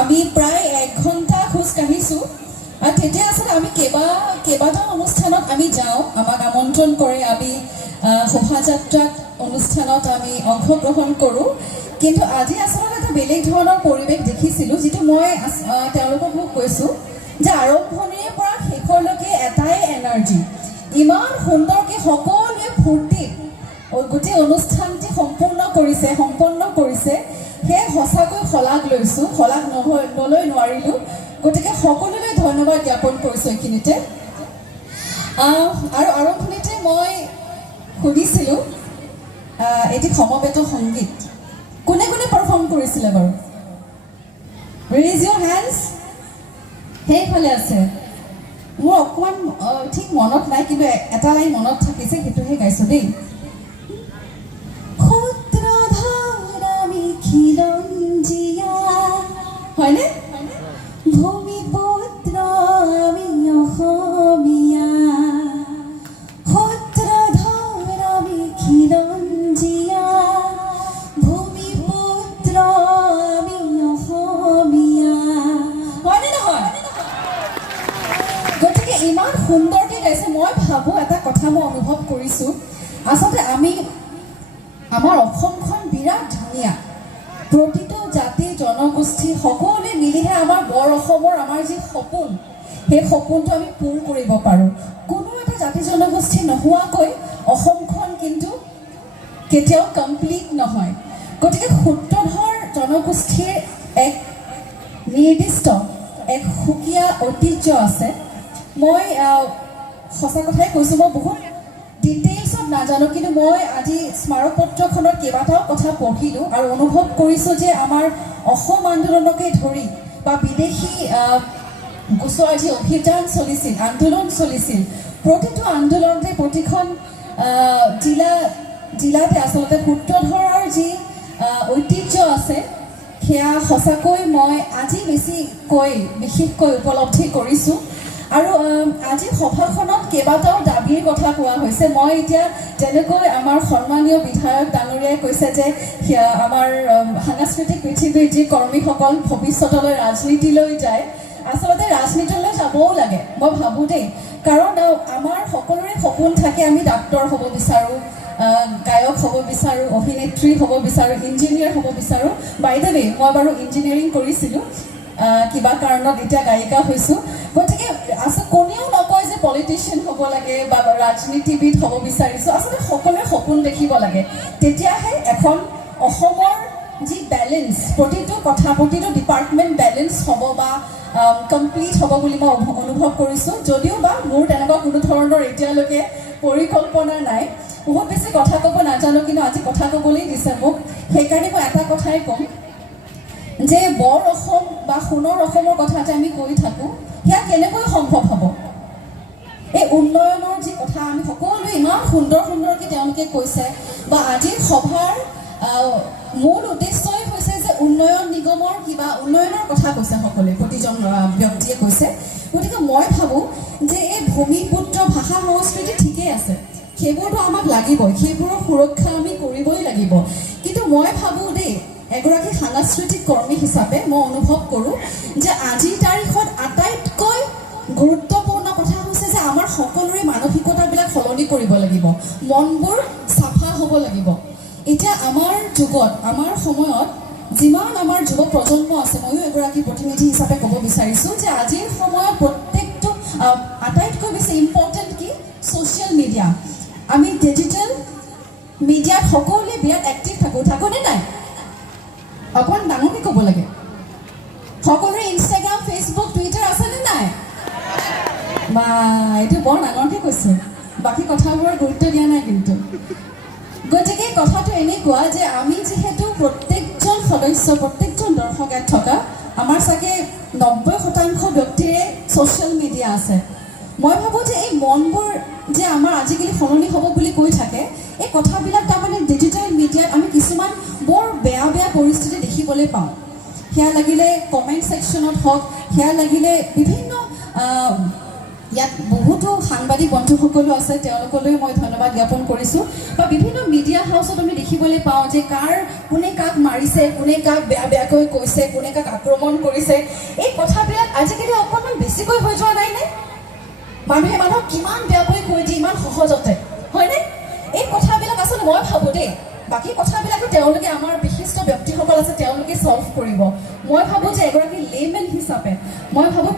আমি প্ৰায় 1 ঘণ্টা খোজ কাঢ়িছোঁ আৰু তেতিয়া আচলতে আমি কেইবাটাও অনুষ্ঠানত আমি যাওঁ, আমাক আমন্ত্ৰণ কৰে, আমি শোভাযাত্ৰাত অনুষ্ঠানত আমি অংশগ্ৰহণ কৰোঁ। কিন্তু আজি আচলতে এটা বেলেগ ধৰণৰ পৰিৱেশ দেখিছিলোঁ, যিটো মই তেওঁলোকক মোক কৈছোঁ যে আৰম্ভণিৰে পৰা শেষলৈকে এটাই এনাৰ্জি, ইমান সুন্দৰকৈ সকলোৱে ফূৰ্তিত গোটেই অনুষ্ঠানটি সম্পন্ন কৰিছে। সেয়ে সঁচাকৈ শলাগ লৈছোঁ, শলাগ নলৈ নোৱাৰিলোঁ। গতিকে সকলোলৈ ধন্যবাদ জ্ঞাপন কৰিছোঁ এইখিনিতে। আৰু আৰম্ভণিতে মই সুধিছিলোঁ এটি সমবেত সংগীত কোনে কোনে পাৰফৰ্ম কৰিছিলে বাৰু? ৰেইজ ইউৰ হেণ্ডছ। সেইফালে আছে। মোৰ অকণমান ঠিক মনত নাই, কিন্তু এটা লাইন মনত থাকিছে, সেইটোহে গাইছোঁ দেই। হয়নে? ভূমিপুত্ৰ আমি অসমীয়া, সূত্ৰধৰ আমি খিলঞ্জীয়া, ভূমিপুত্ৰ আমি অসমীয়া। হয়নে নহয়? গতিকে ইমান সুন্দৰকৈ গাইছে। মই ভাবোঁ এটা কথা মই অনুভৱ কৰিছোঁ, আচলতে আমাৰ অসমখন বিৰাট ধুনীয়া। প্ৰতিটো জাতি জনগোষ্ঠী সকলোৱে মিলিহে আমাৰ বৰ অসমৰ আমাৰ যি সপোন, সেই সপোনটো আমি পূৰ কৰিব পাৰোঁ। কোনো এটা জাতি জনগোষ্ঠী নোহোৱাকৈ অসমখন কিন্তু কেতিয়াও কমপ্লিট নহয়। গতিকে সূত্ৰধৰ জনগোষ্ঠীৰ এক নিৰ্দিষ্ট এক সুকীয়া ঐতিহ্য আছে। মই সঁচা কথাই কৈছোঁ, মই বহুত ডিটেইলছত নাজানো, কিন্তু মই আজি স্মাৰকপত্ৰখনত কেইবাটাও কথা পঢ়িলোঁ আৰু অনুভৱ কৰিছোঁ যে আমাৰ অসম আন্দোলনকে ধৰি বা বিদেশী গোচৰ যি অভিযান চলিছিল, আন্দোলন চলিছিল, প্ৰতিটো আন্দোলনতে প্ৰতিখন জিলাতে আচলতে সূত্ৰধৰৰ যি ঐতিহ্য আছে, সেয়া সঁচাকৈ মই আজি বিশেষকৈ উপলব্ধি কৰিছোঁ। আৰু আজিৰ সভাখনত কেইবাটাও দাবীৰ কথা কোৱা হৈছে। মই এতিয়া যেনেকৈ আমাৰ সন্মানীয় বিধায়ক ডাঙৰীয়াই কৈছে যে আমাৰ সাংস্কৃতিক পৃথিৱীৰ যি কৰ্মীসকল ভৱিষ্যতলৈ ৰাজনীতিলৈ যায়, আচলতে ৰাজনীতিলৈ যাবও লাগে মই ভাবোঁ দেই। কাৰণ আমাৰ সকলোৰে সপোন থাকে, আমি ডাক্তৰ হ'ব বিচাৰোঁ, গায়ক হ'ব বিচাৰোঁ, অভিনেত্ৰী হ'ব বিচাৰোঁ, ইঞ্জিনিয়াৰ হ'ব বিচাৰোঁ। বাই দ্য ৱে, মই বাৰু ইঞ্জিনিয়াৰিং কৰিছিলোঁ, কিবা কাৰণত এতিয়া গায়িকা হৈছোঁ। গতিকে কোনেও নকয় যে পলিটিচিয়ান হ'ব লাগে বা ৰাজনীতিবিদ হ'ব বিচাৰিছোঁ। আচলতে সকলোৱে সপোন দেখিব লাগে, তেতিয়াহে এখন অসমৰ যি বেলেঞ্চ, প্ৰতিটো ডিপাৰ্টমেণ্ট বেলেঞ্চ হ'ব বা কমপ্লিট হ'ব বুলি মই অনুভৱ কৰিছোঁ। যদিও বা মোৰ তেনেকুৱা কোনো ধৰণৰ এতিয়ালৈকে পৰিকল্পনা নাই। বহুত বেছি কথা ক'ব নাজানো, কিন্তু আজি কথা ক'বলৈ দিছে মোক। সেইকাৰণে মই এটা কথাই ক'ম যে বৰ অসম বা সোণৰ অসমৰ কথা যে আমি কৈ থাকোঁ, সেয়া কেনেকৈ সম্ভৱ হ'ব? এই উন্নয়নৰ যি কথা আমি সকলোৱে ইমান সুন্দৰকৈ তেওঁলোকে কৈছে, বা আজিৰ সভাৰ মূল উদ্দেশ্যই হৈছে যে উন্নয়ন নিগমৰ উন্নয়নৰ কথা কৈছে সকলোৱে, প্ৰতিজন ব্যক্তিয়ে কৈছে। গতিকে মই ভাবোঁ যে এই ভূমিপুত্ৰ ভাষা সংস্কৃতি ঠিকেই আছে, সেইবোৰতো আমাক লাগিবই, সেইবোৰৰ সুৰক্ষা আমি কৰিবই লাগিব। কিন্তু মই ভাবোঁ দেই, এগৰাকী সাংস্কৃতিক কৰ্মী হিচাপে মই অনুভৱ কৰোঁ যে আজিৰ তাৰিখত আটাইতকৈ গুৰুত্বপূৰ্ণ কথা হৈছে যে আমাৰ সকলোৰে মানসিকতাবিলাক সলনি কৰিব লাগিব, মনবোৰ চাফা হ'ব লাগিব। এতিয়া আমাৰ যুগত, আমাৰ সময়ত যিমান আমাৰ যুৱ প্ৰজন্ম আছে, ময়ো এগৰাকী প্ৰতিনিধি হিচাপে ক'ব বিচাৰিছোঁ যে আজিৰ সময়ত প্ৰত্যেকটো আটাইতকৈ বেছি ইম্পৰ্টেণ্ট কি? Social media. আমি ডিজিটেল মিডিয়াত সকলোৱে বিৰাট এক্টিভ থাকোঁনে নাই? অকণমান ডাঙৰকৈ ক'ব লাগে। সকলোৰে ইনষ্টাগ্ৰাম, ফেচবুক, টুইটাৰ আছেনে নাই? বা এইটো বৰ ডাঙৰকৈ কৈছোঁ, বাকী কথাবোৰৰ গুৰুত্ব দিয়া নাই কিন্তু। গতিকে কথাটো এনেকুৱা যে আমি যিহেতু প্ৰত্যেকজন সদস্য, প্ৰত্যেকজন দৰ্শক ইয়াত থকা, আমাৰ চাগে 90% ব্যক্তিৰে ছ'চিয়েল মিডিয়া আছে। মই ভাবোঁ যে এই মনবোৰ যে আমাৰ আজিকালি সলনি হ'ব বুলি কৈ থাকে, এই কথাবিলাক তাৰমানে ডিজিটেল মিডিয়াত আমি কিছুমান বৰ বেয়া পৰিস্থিতি দেখিবলৈ পাওঁ। সেয়া লাগিলে কমেণ্ট ছেকশ্যনত হওক, সেয়া লাগিলে বিভিন্ন ইয়াত বহুতো সাংবাদিক বন্ধুসকলো আছে, তেওঁলোকলৈ মই ধন্যবাদ জ্ঞাপন কৰিছোঁ। বা বিভিন্ন মিডিয়া হাউচত আমি দেখিবলৈ পাওঁ যে কোনে কাক মাৰিছে, কোনে কাক বেয়াকৈ কৈছে, কোনে কাক আক্ৰমণ কৰিছে, এই কথাবিলাক আজিকালি অকণমান বেছিকৈ হৈ যোৱা নাইনে? মানুহে মানুহক কিমান বেয়াকৈ কৈ দিয়ে ইমান সহজতে, হয়নে? এই কথাবিলাক আচলতে মই ভাবোঁ দেই, বাকী কথাবিলাকো তেওঁলোকে আমাৰ বিশিষ্ট ব্যক্তিসকল আছে, তেওঁলোকে ছল্ভ কৰিব। মই ভাবোঁ যে এগৰাকী লেমেন হিচাপে মই ভাবোঁ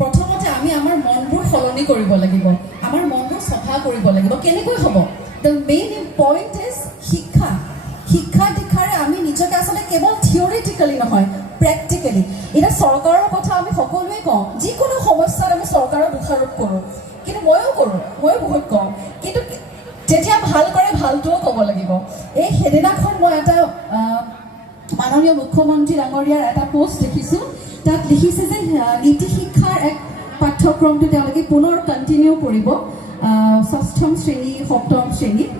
প্ৰথমতে আমি আমাৰ মনবোৰ সলনি কৰিব লাগিব, আমাৰ মনবোৰ চফা কৰিব লাগিব। কেনেকৈ হ'ব? দ্য মেইন পইণ্ট ইজ শিক্ষা দীক্ষাৰে আমি নিজকে আচলতে কেৱল থিয়ৰিটিকেলি নহয়, প্ৰেক্টিকেলি। এতিয়া চৰকাৰৰ কথা আমি সকলোৱে কওঁ, যিকোনো সমস্যাত আমি চৰকাৰক দোষাৰোপ কৰোঁ, কিন্তু ময়ো বহুত কওঁ, কিন্তু যেতিয়া ভাল কৰে ভালটোও ক'ব লাগিব। এই সেইদিনাখন মই এটা মাননীয় মুখ্যমন্ত্ৰী ডাঙৰীয়াৰ এটা পোষ্ট দেখিছোঁ, তাত লিখিছে যে নীতি শিক্ষাৰ এক পাঠ্যক্ৰমটো তেওঁলোকে পুনৰ কণ্টিনিউ কৰিব 6ম শ্ৰেণী 7ম শ্ৰেণীত।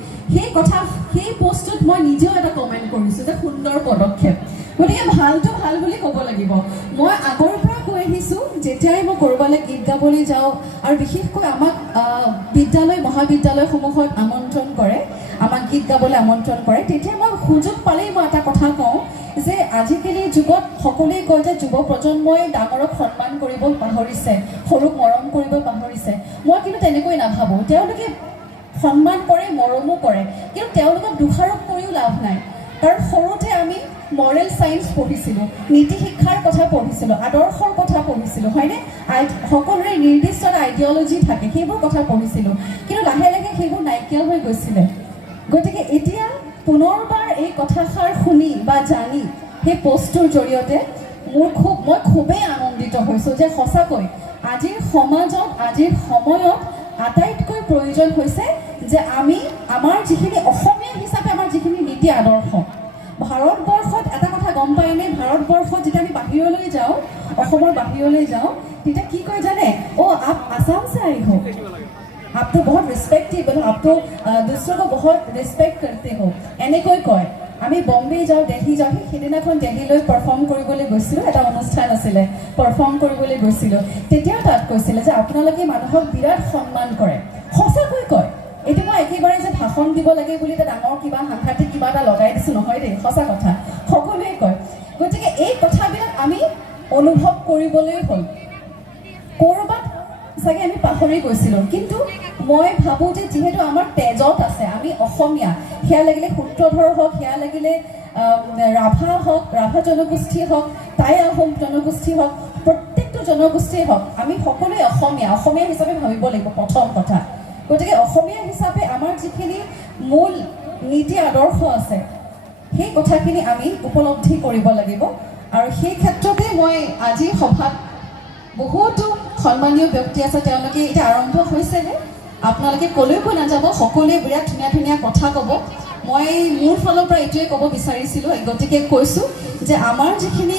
সেই পোষ্টটোত মই নিজেও এটা কমেণ্ট কৰিছোঁ যে সুন্দৰ পদক্ষেপ। গতিকে ভালটো ভাল বুলি ক'ব লাগিব। মই আগৰ পৰা কৈ আহিছোঁ, যেতিয়াই মই ক'ৰবালৈ গীত গাবলৈ যাওঁ আৰু বিশেষকৈ আমাক বিদ্যালয় মহাবিদ্যালয়সমূহত আমন্ত্ৰণ কৰে, আমাক গীত গাবলৈ আমন্ত্ৰণ কৰে, তেতিয়া মই সুযোগ পালেই মই এটা কথা কওঁ যে আজিকালি যুগত সকলোৱে কয় যে যুৱ প্ৰজন্মই ডাঙৰক সন্মান কৰিব পাহৰিছে, সৰুক মৰম কৰিব পাহৰিছে। মই কিন্তু তেনেকৈ নাভাবোঁ। তেওঁলোকে সন্মান কৰে, মৰমো কৰে, কিন্তু তেওঁলোকক দোষাৰোপ কৰিও লাভ নাই। কাৰণ সৰুতে আমি মৰেল চায়েন্স পঢ়িছিলোঁ, নীতি শিক্ষাৰ কথা পঢ়িছিলোঁ, আদৰ্শৰ কথা পঢ়িছিলোঁ, হয়নে? সকলোৰে নিৰ্দিষ্ট এটা আইডিঅলজি থাকে, সেইবোৰ কথা পঢ়িছিলোঁ, কিন্তু লাহে লাহে সেইবোৰ নাইকিয়া হৈ গৈছিলে। গতিকে এতিয়া পুনৰবাৰ এই কথাষাৰ শুনি বা জানি সেই পোষ্টটোৰ জৰিয়তে মই খুবেই আনন্দিত হৈছোঁ যে সঁচাকৈ আজিৰ সমাজত, আজিৰ সময়ত আটাইতকৈ প্ৰয়োজন হৈছে যে আমি আমাৰ যিখিনি অসমীয়া হিচাপে আমাৰ যিখিনি নীতি আদৰ্শ, ভাৰতবৰ্ষত এটা কথা গম পায়নে? ভাৰতবৰ্ষত যেতিয়া আমি বাহিৰলৈ যাওঁ, অসমৰ বাহিৰলৈ যাওঁ, তেতিয়া কি কয় জানে? আপ আসাম से आए हो, आप तो बहुत रिस्पेक्टेबल, आप तो दूसरों को बहुत रिस्पेक्ट करते हो, এনেকৈ কয়। আমি বম্বে যাওঁ, দিল্লী যাওঁ। সেইদিনাখন দিল্লীলৈ পাৰফৰ্ম কৰিবলৈ গৈছিলোঁ, এটা অনুষ্ঠান আছিলে, পাৰফৰ্ম কৰিবলৈ গৈছিলোঁ। তেতিয়াও তাত কৈছিলে যে আপোনালোকে মানুহক বিৰাট সন্মান কৰে। সঁচাকৈ কয়। এইটো মই একেবাৰে যে ভাষণ দিব লাগে বুলি এটা ডাঙৰ কিবা সাংঘাতিক কিবা এটা লগাই দিছোঁ নহয় দেই, সঁচা কথা, সকলোৱে কয়। গতিকে এই কথাবিলাক আমি অনুভৱ কৰিবলৈ হ'ল। ক'ৰবাত চাগে আমি পাহৰি গৈছিলোঁ, কিন্তু মই ভাবোঁ যে যিহেতু আমাৰ তেজত আছে, আমি অসমীয়া, সেয়া লাগিলে সূত্ৰধৰ হওক, সেয়া লাগিলে ৰাভা হওক, ৰাভা জনগোষ্ঠী হওক, টাই আহোম জনগোষ্ঠী হওক, প্ৰত্যেকটো জনগোষ্ঠীয়ে হওক, আমি সকলোৱে অসমীয়া হিচাপে ভাবিব লাগিব প্ৰথম কথা। গতিকে অসমীয়া হিচাপে আমাৰ যিখিনি মূল নীতি আদৰ্শ আছে, সেই কথাখিনি আমি উপলব্ধি কৰিব লাগিব। আৰু সেই ক্ষেত্ৰতে মই আজিৰ সভাত বহুতো সন্মানীয় ব্যক্তি আছে, তেওঁলোকে এতিয়া আৰম্ভ হৈছেনে, আপোনালোকে ক'লৈকো নাযাব, সকলোৱে বিৰাট ধুনীয়া ধুনীয়া কথা ক'ব। মই মোৰ ফালৰ পৰা এইটোৱে ক'ব বিচাৰিছিলোঁ, গতিকে কৈছোঁ যে আমাৰ যিখিনি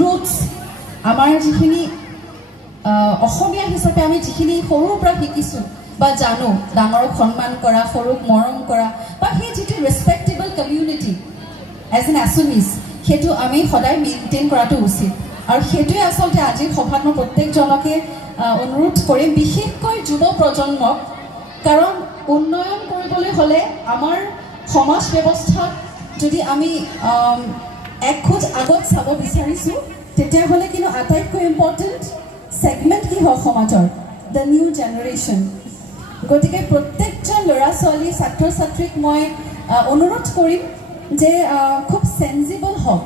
ৰুটছ, আমাৰ যিখিনি অসমীয়া হিচাপে আমি যিখিনি সৰুৰ পৰা শিকিছোঁ বা জানো, ডাঙৰক সন্মান কৰা, সৰুক মৰম কৰা, বা সেই যিটো ৰেচপেক্টেবল কমিউনিটি এজ এন এছমিজ, সেইটো আমি সদায় মেইনটেইন কৰাটো উচিত। আৰু সেইটোৱে আচলতে আজিৰ সভাত মই প্ৰত্যেকজনকে অনুৰোধ কৰিম, বিশেষকৈ যুৱ প্ৰজন্মক। কাৰণ উন্নয়ন কৰিবলৈ হ'লে আমাৰ সমাজ ব্যৱস্থাত যদি আমি এক খোজ আগত চাব বিচাৰিছোঁ, তেতিয়াহ'লে কিন্তু আটাইতকৈ ইম্পৰ্টেণ্ট ছেগমেণ্ট কি হয় সমাজৰ? The new generation. গতিকে প্ৰত্যেকজন ল'ৰা ছোৱালী, ছাত্ৰ ছাত্ৰীক মই অনুৰোধ কৰিম যে খুব চেনজিবল হওক,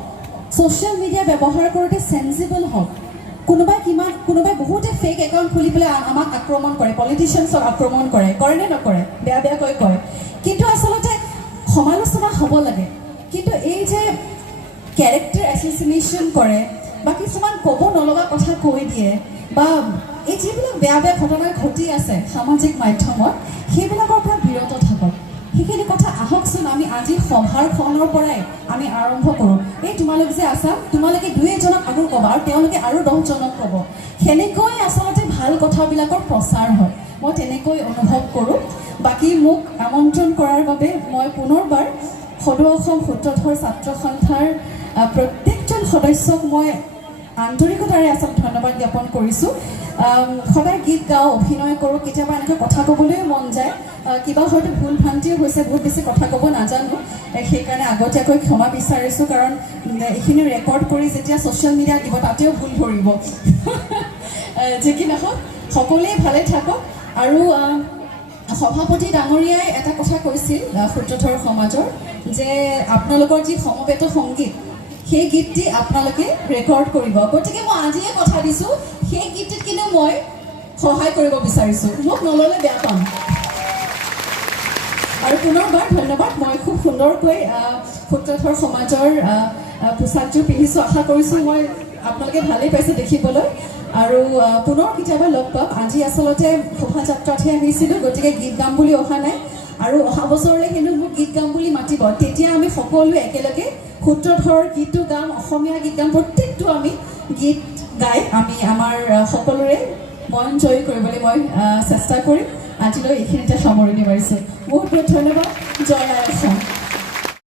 ছ'চিয়েল মিডিয়া ব্যৱহাৰ কৰোঁতে চেনজিবল হওক। কোনোবাই বহুতে ফেক একাউণ্ট খুলি পেলাই আমাক আক্ৰমণ কৰে, পলিটিচিয়ানছক আক্ৰমণ কৰে নে নকৰে? বেয়াকৈ কয়, কিন্তু আচলতে সমালোচনা হ'ব লাগে। কিন্তু এই যে কেৰেক্টাৰ এছ'চিয়েশ্যন কৰে বা কিছুমান ক'ব নলগা কথা কৈ দিয়ে, বা এই যিবিলাক বেয়া ঘটনা ঘটি আছে সামাজিক মাধ্যমত, সেইবিলাকৰ পৰা বিৰত থাকক। সেইখিনি কথা আহকচোন আমি আজি সভাৰখনৰ পৰাই আমি আৰম্ভ কৰোঁ। এই তোমালোক যে আছা, তোমালোকে 2-এজনক আৰু ক'বা, আৰু তেওঁলোকে আৰু 10জনক ক'ব। সেনেকৈ আচলতে ভাল কথাবিলাকৰ প্ৰচাৰ হয়, মই তেনেকৈ অনুভৱ কৰোঁ। বাকী মোক আমন্ত্ৰণ কৰাৰ বাবে মই পুনৰবাৰ সদৌ অসম সূত্ৰধৰ ছাত্ৰ সন্থাৰ প্ৰত্যেকজন সদস্যক মই আন্তৰিকতাৰে আচলতে ধন্যবাদ জ্ঞাপন কৰিছোঁ সদায় গীত গাওঁ, অভিনয় কৰোঁ, কেতিয়াবা এনেকৈ কথা ক'বলৈ মন যায়, কিবা হয়তো ভুল ভ্ৰান্তিও হৈছে, বহুত বেছি কথা ক'ব নাজানো, সেইকাৰণে আগতীয়াকৈ ক্ষমা বিচাৰিছোঁ, কাৰণ এইখিনি ৰেকৰ্ড কৰি যেতিয়া ছ'চিয়েল মিডিয়াত দিব তাতেও ভুল ধৰিব। যি কি নহওক সকলোৱে ভালে থাকক। আৰু সভাপতি ডাঙৰীয়াই এটা কথা কৈছিল সূত্ৰধৰ সমাজৰ, যে আপোনালোকৰ যি সমবেত সংগীত সেই গীতটি আপোনালোকে ৰেকৰ্ড কৰিব। গতিকে মই আজিয়ে কথা দিছোঁ, সেই গীতটিত কিন্তু মই সহায় কৰিব বিচাৰিছোঁ, মোক নল'লে বেয়া পাম। আৰু পুনৰবাৰ ধন্যবাদ। মই খুব সুন্দৰকৈ সূত্ৰধৰ সমাজৰ পোচাকযোৰ পিন্ধিছোঁ, আশা কৰিছোঁ মই আপোনালোকে ভালেই পাইছে দেখিবলৈ। আৰু পুনৰ কেতিয়াবা লগ পাম। আজি আচলতে শোভাযাত্ৰাতহে আহিছিলোঁ, গতিকে গীত গাম বুলি অহা নাই। আৰু অহা বছৰলৈ কিন্তু মোক গীত গাম বুলি মাতিব, তেতিয়া আমি সকলোৱে একেলগে সূত্ৰধৰ গীতটো গাম, অসমীয়া গীত গাম, প্ৰত্যেকটো আমি গীত গাই আমি আমাৰ সকলোৰে মন জয় কৰিবলৈ মই চেষ্টা কৰিম। আজিলৈ এইখিনিতে সামৰণি মাৰিছোঁ। বহুত বহুত ধন্যবাদ। জয় আই অসম।